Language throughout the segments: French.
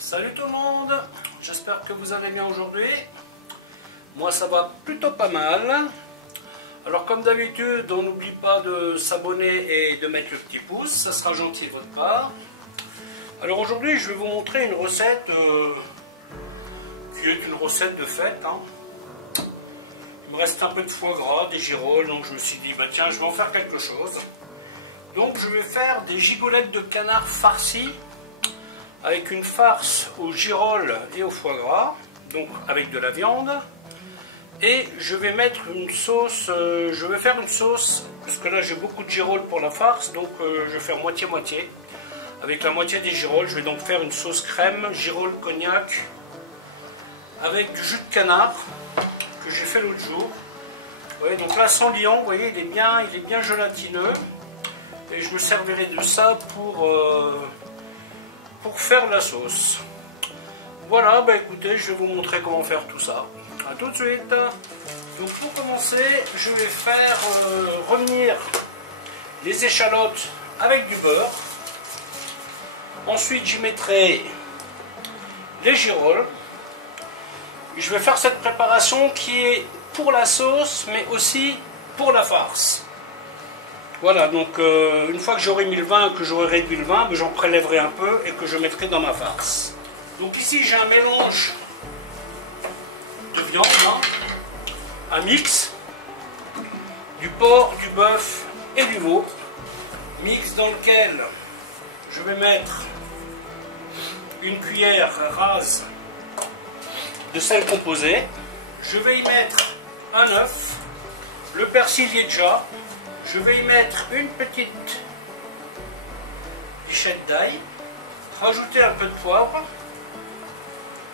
Salut tout le monde, j'espère que vous allez bien aujourd'hui. Moi ça va plutôt pas mal. Alors comme d'habitude, on n'oublie pas de s'abonner et de mettre le petit pouce, ça sera gentil de votre part. Alors aujourd'hui je vais vous montrer une recette qui est une recette de fête. Il me reste un peu de foie gras, des girolles, donc je me suis dit bah tiens je vais en faire quelque chose. Donc je vais faire des gigolettes de canard farcies avec une farce aux girolles et au foie gras, donc avec de la viande. Et je vais mettre une sauce, je vais faire une sauce, parce que là j'ai beaucoup de girolles pour la farce, donc je vais faire moitié-moitié. Avec la moitié des girolles, je vais donc faire une sauce crème, girolles, cognac, avec du jus de canard, que j'ai fait l'autre jour. Vous voyez, donc là sans liant, vous voyez, il est bien gélatineux. Et je me servirai de ça pour faire la sauce. Voilà, bah écoutez, je vais vous montrer comment faire tout ça. A tout de suite. Donc pour commencer, je vais faire revenir les échalotes avec du beurre. Ensuite, j'y mettrai les girolles. Je vais faire cette préparation qui est pour la sauce, mais aussi pour la farce. Voilà, donc une fois que j'aurai mis le vin, que j'aurai réduit le vin, j'en prélèverai un peu et que je mettrai dans ma farce. Donc ici j'ai un mélange de viande, un mix du porc, du bœuf et du veau. Mix dans lequel je vais mettre une cuillère rase de sel composé. Je vais y mettre un œuf, le persil y est déjà. Je vais y mettre une petite pichette d'ail, rajouter un peu de poivre.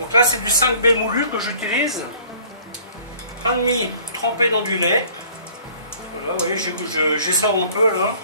Donc là c'est du 5B moulu que j'utilise, un demi trempé dans du lait. Voilà, vous voyez, j'ai ça un peu là.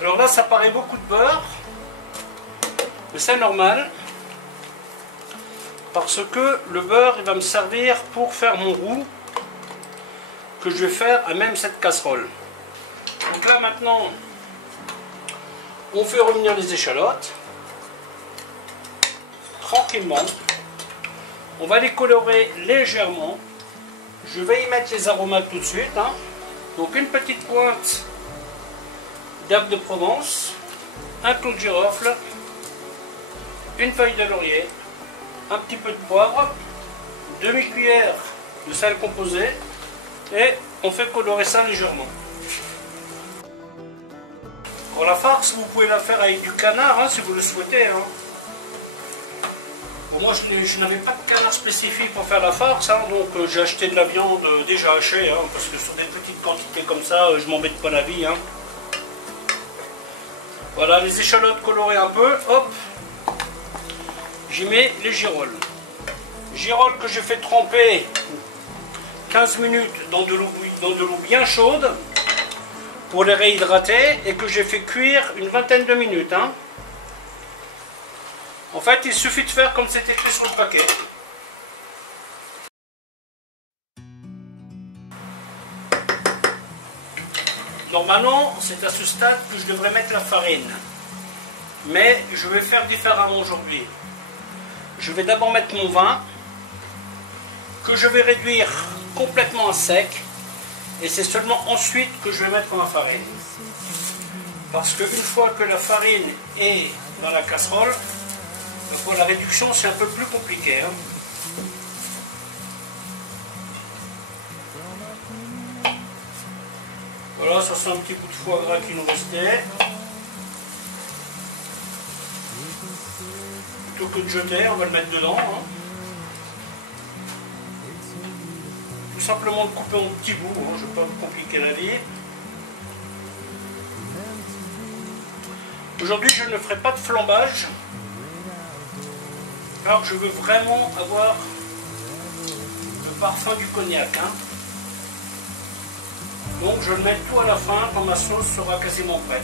Alors là ça paraît beaucoup de beurre, mais c'est normal, parce que le beurre il va me servir pour faire mon roux, que je vais faire à même cette casserole. Donc là maintenant, on fait revenir les échalotes, tranquillement. On va les colorer légèrement. Je vais y mettre les aromates tout de suite. Donc une petite pointe d'herbe de Provence, un clou de girofle, une feuille de laurier, un petit peu de poivre, demi-cuillère de sel composé, et on fait colorer ça légèrement. Pour la farce, vous pouvez la faire avec du canard si vous le souhaitez. Bon, moi je n'avais pas de canard spécifique pour faire la farce, donc j'ai acheté de la viande déjà hachée, parce que sur des petites quantités comme ça, je m'embête pas la vie. Voilà, les échalotes colorées un peu, hop, j'y mets les girolles. Girolles que j'ai fait tremper 15 minutes dans de l'eau bien chaude pour les réhydrater et que j'ai fait cuire une vingtaine de minutes. En fait, il suffit de faire comme c'est écrit sur le paquet. Normalement, c'est à ce stade que je devrais mettre la farine. Mais je vais faire différemment aujourd'hui. Je vais d'abord mettre mon vin, que je vais réduire complètement à sec, et c'est seulement ensuite que je vais mettre ma farine, parce qu'une fois que la farine est dans la casserole, pour la réduction c'est un peu plus compliqué. Voilà, ça c'est un petit bout de foie gras qui nous restait. Plutôt que de jeter, on va le mettre dedans. Tout simplement le couper en petits bouts, je ne vais pas vous compliquer la vie. Aujourd'hui je ne ferai pas de flambage, car je veux vraiment avoir le parfum du cognac. Donc je le mets tout à la fin quand ma sauce sera quasiment prête.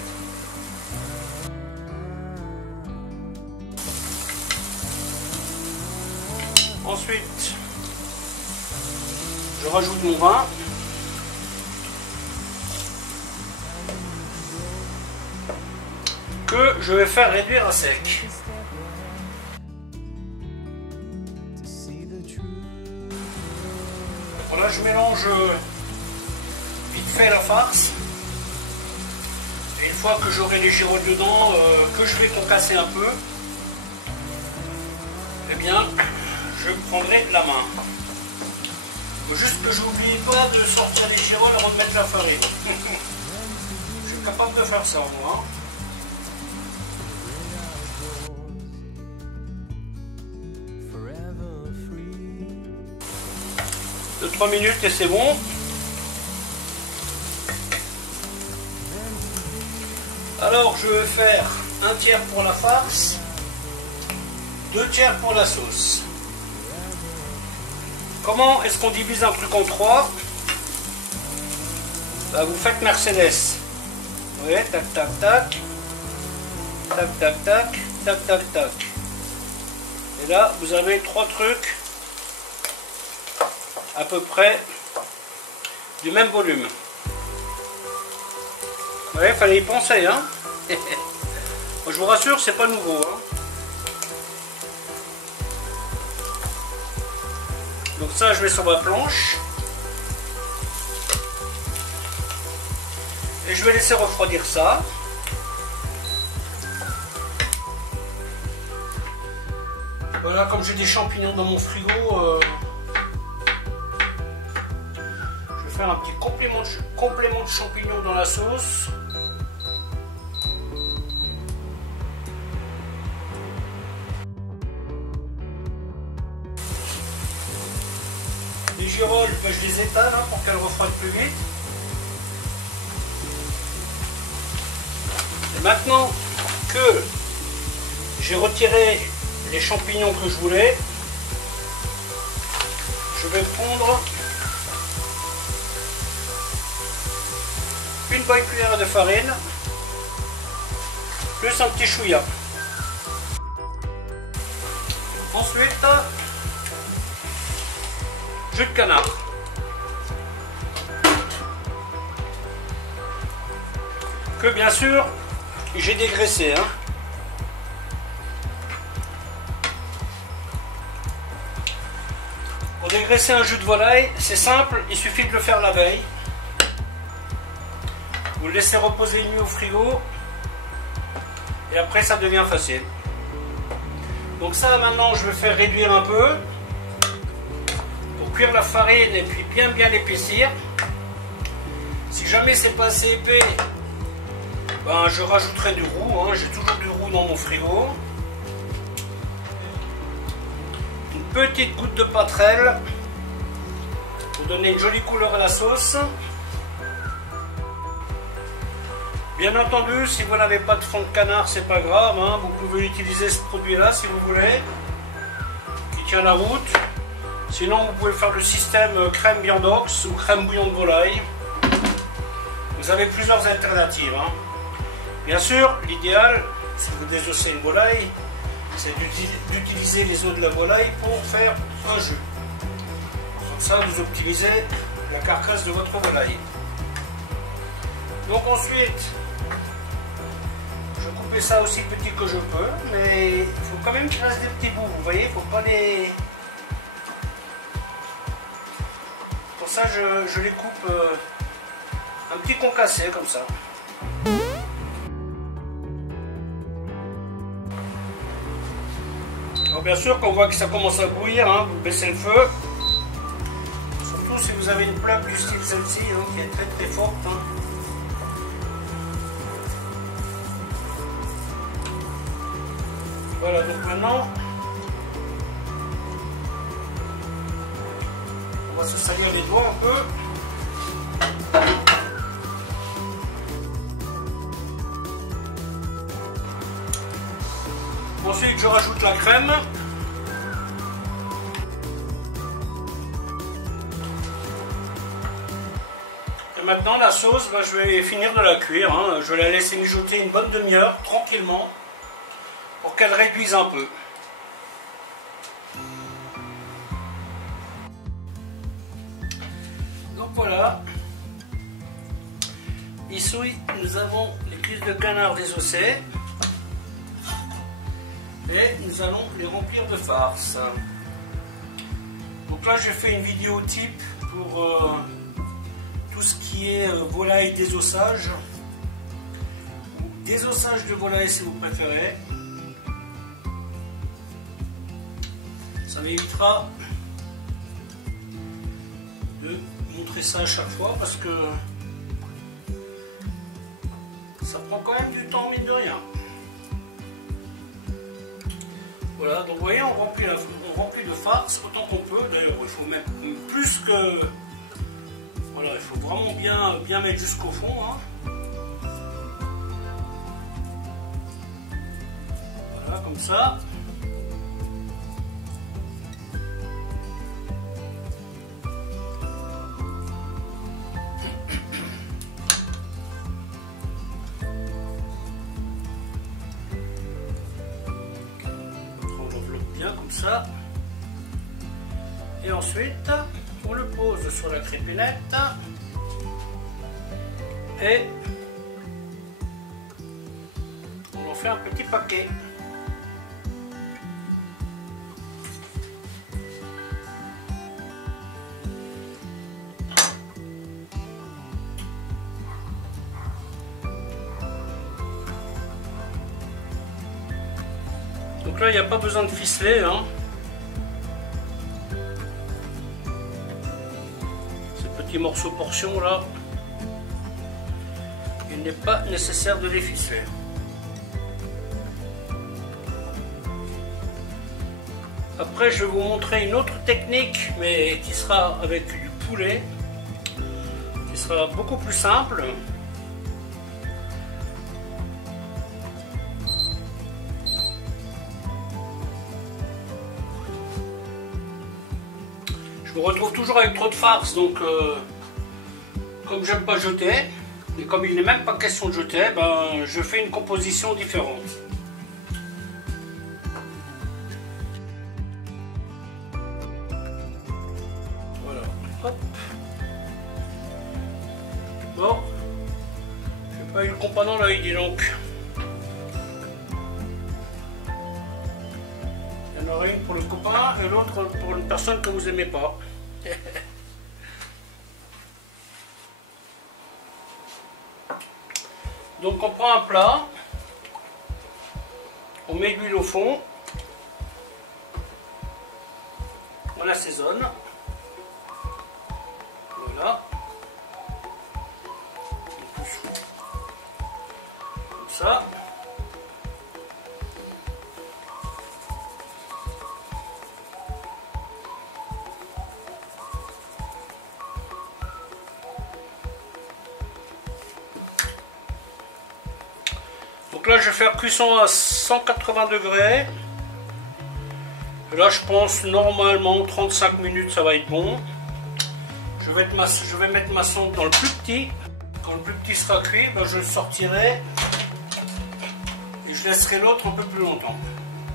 Ensuite, je rajoute mon vin. Que je vais faire réduire à sec. je mélange vite fait la farce. Et une fois que j'aurai les girolles dedans, que je vais concasser un peu, eh bien, je prendrai la main. Faut juste que je n'oublie pas de sortir les girolles avant de mettre la farine. Je suis capable de faire ça, moi. 2-3 minutes et c'est bon. Alors je vais faire 1/3 pour la farce, 2/3 pour la sauce. Comment est-ce qu'on divise un truc en 3? Bah, vous faites Mercedes. Oui, tac tac tac, tac tac tac, tac tac tac. Et là vous avez 3 trucs à peu près du même volume. Ouais, fallait y penser, hein. Moi, je vous rassure, c'est pas nouveau, hein. Donc ça, je vais sur ma planche. Et je vais laisser refroidir ça. Voilà, comme j'ai des champignons dans mon frigo, je vais faire un petit complément de champignons dans la sauce. Les girolles, je les étale hein, pour qu'elles refroidissent plus vite. Et maintenant que j'ai retiré les champignons que je voulais, je vais prendre une bonne cuillère de farine, plus un petit chouïa. Ensuite, jus de canard. Que bien sûr, j'ai dégraissé. Hein. Pour dégraisser un jus de volaille, c'est simple, il suffit de le faire la veille. Vous le laissez reposer une nuit au frigo et après ça devient facile. Donc ça maintenant je vais faire réduire un peu pour cuire la farine et puis bien l'épaissir. Si jamais c'est pas assez épais, ben, je rajouterai du roux, hein. J'ai toujours du roux dans mon frigo. Une petite goutte de patrelle pour donner une jolie couleur à la sauce. Bien entendu, si vous n'avez pas de fond de canard, c'est pas grave, hein. Vous pouvez utiliser ce produit-là si vous voulez, qui tient la route. Sinon, vous pouvez faire le système crème viandox ou crème bouillon de volaille. Vous avez plusieurs alternatives. Hein. Bien sûr, l'idéal, si vous désossez une volaille, c'est d'utiliser les os de la volaille pour faire un jus. Comme ça, vous optimisez la carcasse de votre volaille. Donc ensuite, je couper ça aussi petit que je peux, mais il faut quand même qu'il reste des petits bouts, vous voyez, il ne faut pas les... Pour ça, je les coupe un petit concassé comme ça. Alors bien sûr, quand on voit que ça commence à bouillir, hein, vous baissez le feu. Surtout si vous avez une plaque du style celle-ci, hein, qui est très forte. Hein. Voilà, donc maintenant, on va se salir les doigts un peu. Ensuite, je rajoute la crème. Et maintenant, la sauce, bah, je vais finir de la cuire. Hein. Je vais la laisser mijoter une bonne demi-heure, tranquillement, pour qu'elle réduise un peu. Donc voilà. Ici, nous avons les cuisses de canard désossées. Et nous allons les remplir de farce. Donc là j'ai fait une vidéo type pour tout ce qui est volaille désossage, ou désossage de volaille si vous préférez. Ça m'évitera de montrer ça à chaque fois parce que ça prend quand même du temps, mine de rien. Voilà, donc vous voyez, on remplit de farce autant qu'on peut. D'ailleurs, il faut même plus que... Voilà, il faut vraiment bien mettre jusqu'au fond. Hein. Voilà, comme ça. Bien comme ça, et ensuite on le pose sur la crépinette et on en fait un petit paquet. Donc là, il n'y a pas besoin de ficeler. Hein. Ces petits morceaux portions là, il n'est pas nécessaire de les ficeler. Après, je vais vous montrer une autre technique, mais qui sera avec du poulet, qui sera beaucoup plus simple. Je me retrouve toujours avec trop de farce, donc comme j'aime pas jeter, et comme il n'est même pas question de jeter, ben, je fais une composition différente. Voilà, hop. Bon, j'ai pas eu le compas dans l'œil, dis donc. Il y en aura une pour le copain et l'autre pour une personne que vous aimez pas. Donc on prend un plat, on met de l'huile au fond, on l'assaisonne, voilà, comme ça. Donc là, je vais faire cuisson à 180 degrés. Là, je pense normalement 35 minutes, ça va être bon. Je vais mettre ma sonde dans le plus petit. Quand le plus petit sera cuit, ben, je le sortirai et je laisserai l'autre un peu plus longtemps.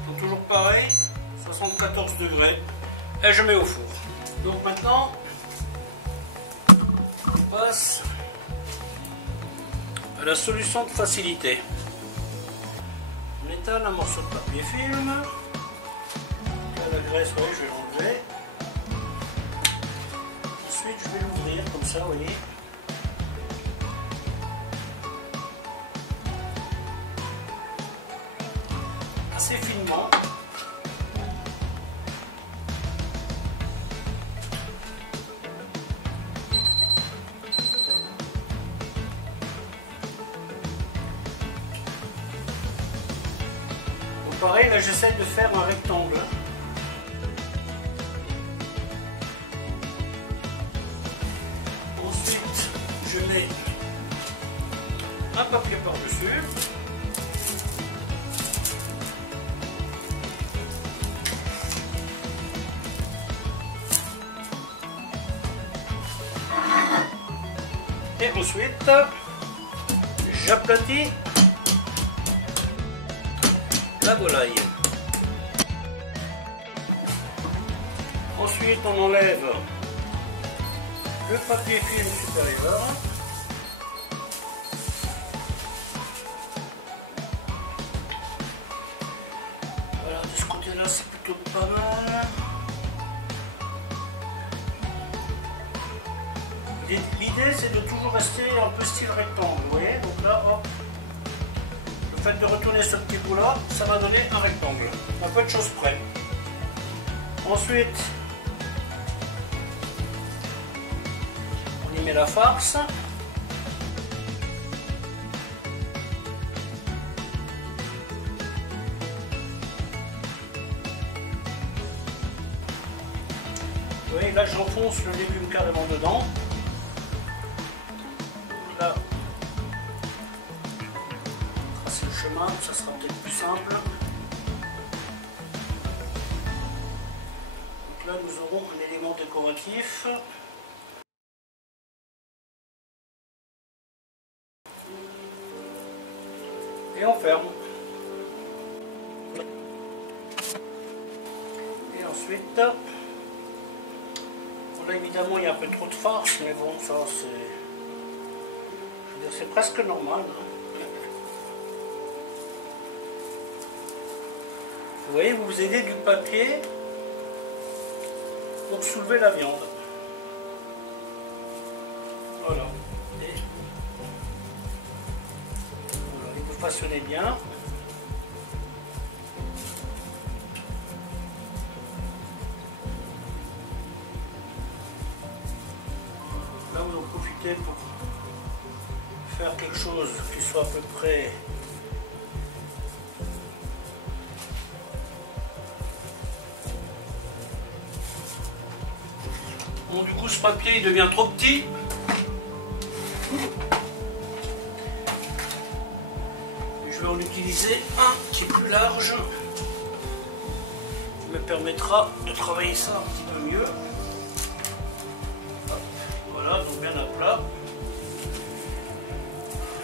Donc toujours pareil, 74 degrés. Et je mets au four. Donc maintenant, on passe à la solution de facilité. On étale un morceau de papier film. Là, la graisse, oui, je vais l'enlever. Ensuite, je vais l'ouvrir comme ça, vous voyez. Assez finement. Pareil, là j'essaie de faire un rectangle. Ensuite, je mets un papier par-dessus. Et ensuite, j'aplatis la volaille. Ensuite, on enlève le papier film supérieur. Voilà, de ce côté-là, c'est plutôt pas mal. L'idée c'est de toujours rester un peu style rectangle, vous voyez. Donc là, hop, le fait de retourner ce petit bout là, ça va donner un rectangle, un peu de choses près. Ensuite, on y met la farce. Vous voyez, là j'enfonce le légume carrément dedans. Là, tracer le chemin, ça sera peut-être plus simple. Donc là nous aurons un élément décoratif. Et on ferme. Et ensuite, là évidemment il y a un peu trop de farce, mais bon, ça c'est presque normal. Vous voyez, vous aidez du papier pour soulever la viande. Voilà. Et voilà, vous façonnez bien. Là, vous en profitez pour faire quelque chose qui soit à peu près bon. Du coup, ce papier il devient trop petit. Je vais en utiliser un qui est plus large, qui me permettra de travailler ça un petit peu mieux. Voilà, donc bien à plat.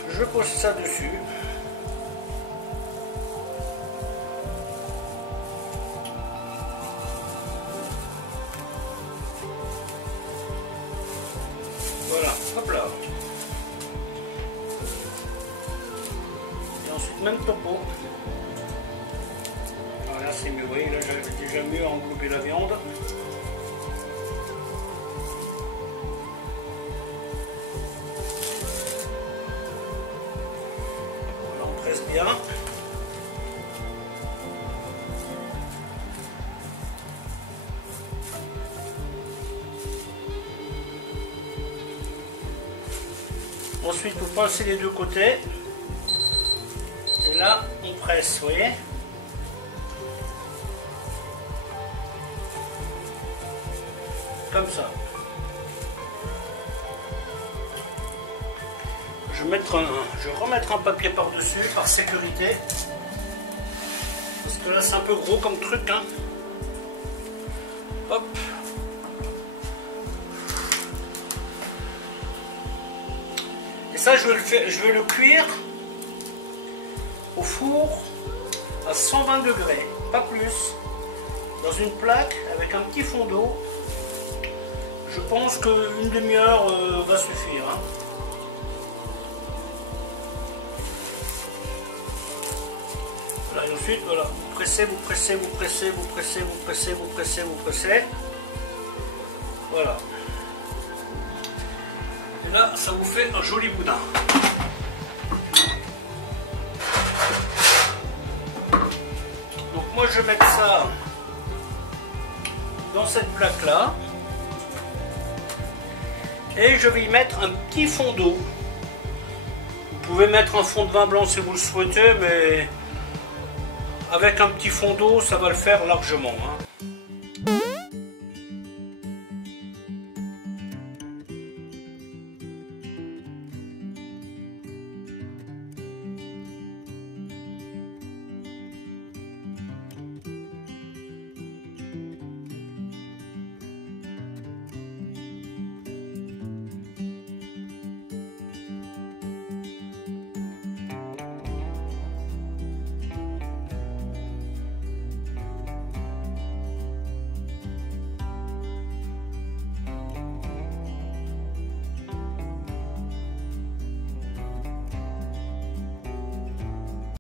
Je pose ça dessus. Voilà, hop là. Et ensuite, même topo. Voilà, c'est mieux, vous voyez, là j'avais déjà mieux englobé la viande. Bien. Ensuite, vous pincez les deux côtés. Et là, on presse, vous voyez. Comme ça. Je vais remettre un papier par-dessus, par sécurité. Parce que là, c'est un peu gros comme truc. Hein. Hop. Et ça, je vais le cuire au four à 120 degrés, pas plus. Dans une plaque avec un petit fond d'eau. Je pense qu'une demi-heure va suffire. Hein. Et ensuite, voilà, vous pressez, vous pressez, vous pressez, vous pressez, vous pressez, vous pressez, vous pressez. Voilà. Et là, ça vous fait un joli boudin. Donc moi, je vais mettre ça dans cette plaque-là. Et je vais y mettre un petit fond d'eau. Vous pouvez mettre un fond de vin blanc si vous le souhaitez, mais avec un petit fond d'eau, ça va le faire largement. Hein.